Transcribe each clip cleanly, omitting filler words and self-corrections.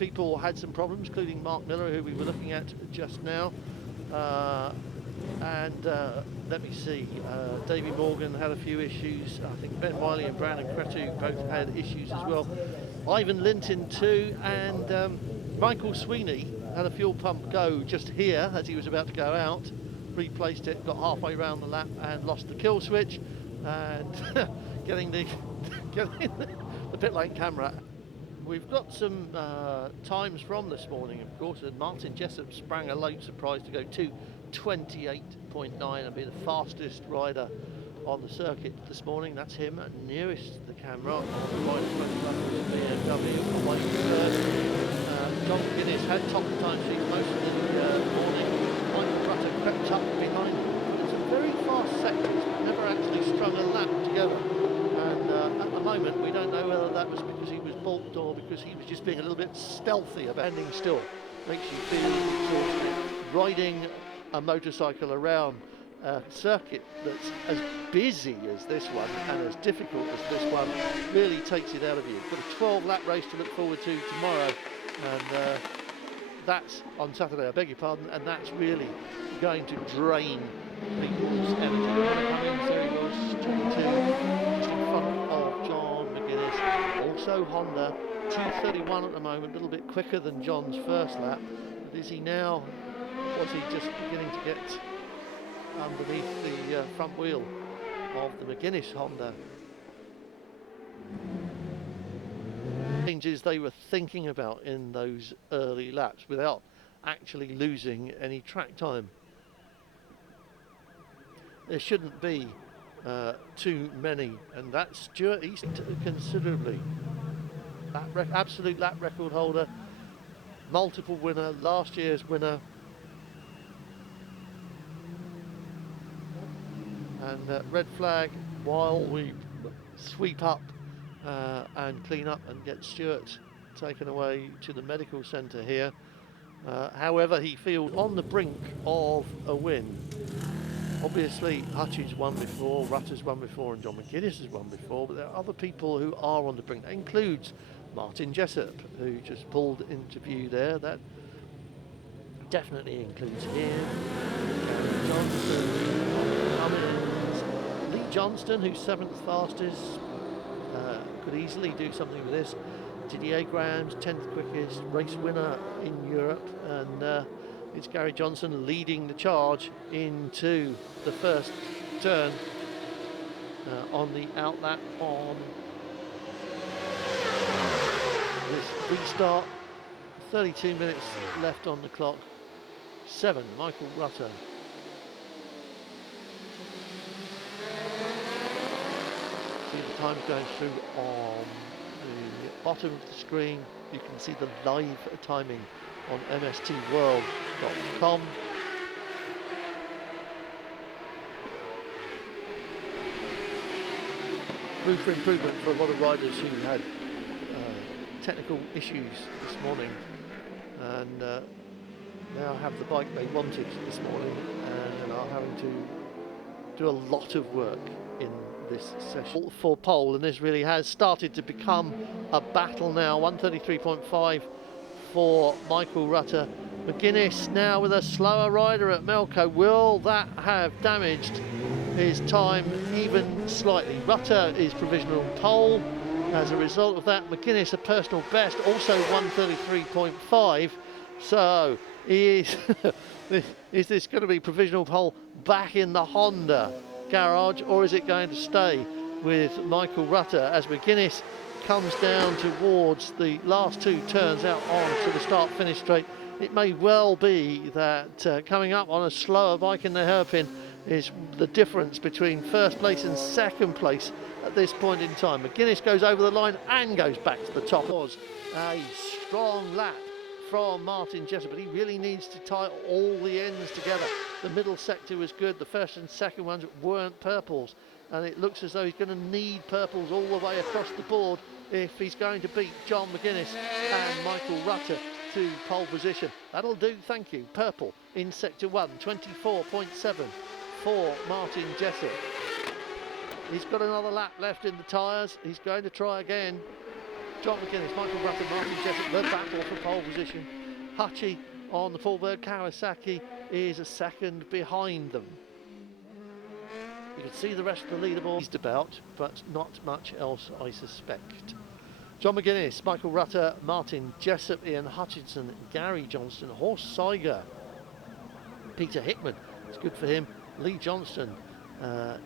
people had some problems, including Mark Miller, who we were looking at just now. Let me see, Davey Morgan had a few issues. I think Ben Wiley and Brandon Cretu both had issues as well. Ivan Linton too, and Michael Sweeney had a fuel pump go just here as he was about to go out, replaced it, got halfway around the lap and lost the kill switch, and getting the pit lane camera. We've got some times from this morning, of course, and Martin Jessup sprang a late surprise to go 2:28.9 and be the fastest rider on the circuit this morning. That's him nearest the camera on the right front of the BMW away from third. John McGuinness had top of the time sheet most of the morning. Michael Rutter crept up behind him. It's a very fast sector, never actually strung a lap together. And at the moment, we don't know whether that was because he was balked or because he was just being a little bit stealthy about standing still. Makes you feel exhausted. Riding a motorcycle around a circuit that's as busy as this one and as difficult as this one really takes it out of you. You've got a 12-lap race to look forward to tomorrow, and that's on Saturday, I beg your pardon, and that's really going to drain people's energy. There he was, 22, just in front of John McGuinness. Also Honda, 2:31 at the moment, a little bit quicker than John's first lap. But is he now, was he just beginning to get underneath the front wheel of the McGuinness Honda? Changes they were thinking about in those early laps without actually losing any track time. There shouldn't be too many, and that's Stuart East considerably. Absolute lap record holder, multiple winner, last year's winner. And red flag while we sweep up and clean up and get Stuart taken away to the medical centre here. However, he feels on the brink of a win. Obviously, Hutchins won before, Rutter's won before, and John McGuinness has won before, but there are other people who are on the brink. That includes Martin Jessup, who just pulled into view there. That definitely includes him. Lee Johnston, who's 7th fastest, could easily do something with this. Didier Graham's 10th quickest, race winner in Europe, and it's Gary Johnson leading the charge into the first turn on the outlap on this restart. 32 minutes left on the clock. 7, Michael Rutter. See the times going through on the bottom of the screen. You can see the live timing on mstworld.com. Room for improvement for a lot of riders who had technical issues this morning and now have the bike they wanted this morning and are having to do a lot of work in this session for pole, and this really has started to become a battle now. 1:33.5 for Michael Rutter. McGuinness now with a slower rider at Melco. Will that have damaged his time even slightly? Rutter is provisional pole as a result of that. McGuinness a personal best, also 1:33.5. So is this going to be provisional pole back in the Honda garage, or is it going to stay with Michael Rutter as McGuinness comes down towards the last 2 turns out onto the start-finish straight? It may well be that coming up on a slower bike in the hairpin is the difference between first place and second place at this point in time. McGuinness goes over the line and goes back to the top. It was a strong lap from Martin Jessup, but he really needs to tie all the ends together. The middle sector was good, the first and second ones weren't purples, and it looks as though he's going to need purples all the way across the board if he's going to beat John McGuinness and Michael Rutter to pole position. That'll do, thank you. Purple in sector 1, 24.7 for Martin Jessup. He's got another lap left in the tyres. He's going to try again. John McGuinness, Michael Rutter, Martin Jessup, the battle for pole position. Hutchie on the Fulberg Kawasaki is a second behind them. You can see the rest of the leaderboard about, but not much else, I suspect. John McGuinness, Michael Rutter, Martin Jessup, Ian Hutchinson, Gary Johnston, Horst Seiger, Peter Hickman, it's good for him. Lee Johnston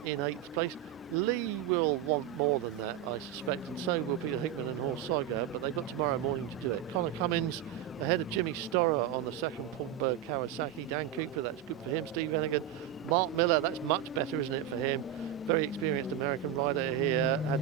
in 8th place. Lee will want more than that, I suspect, and so will Peter Hickman and Horst Seiger, but they've got tomorrow morning to do it. Connor Cummins ahead of Jimmy Storer on the second Fulberg Kawasaki. Dan Cooper, that's good for him. Steve Hennigan, Mark Miller, that's much better, isn't it, for him? Very experienced American rider here.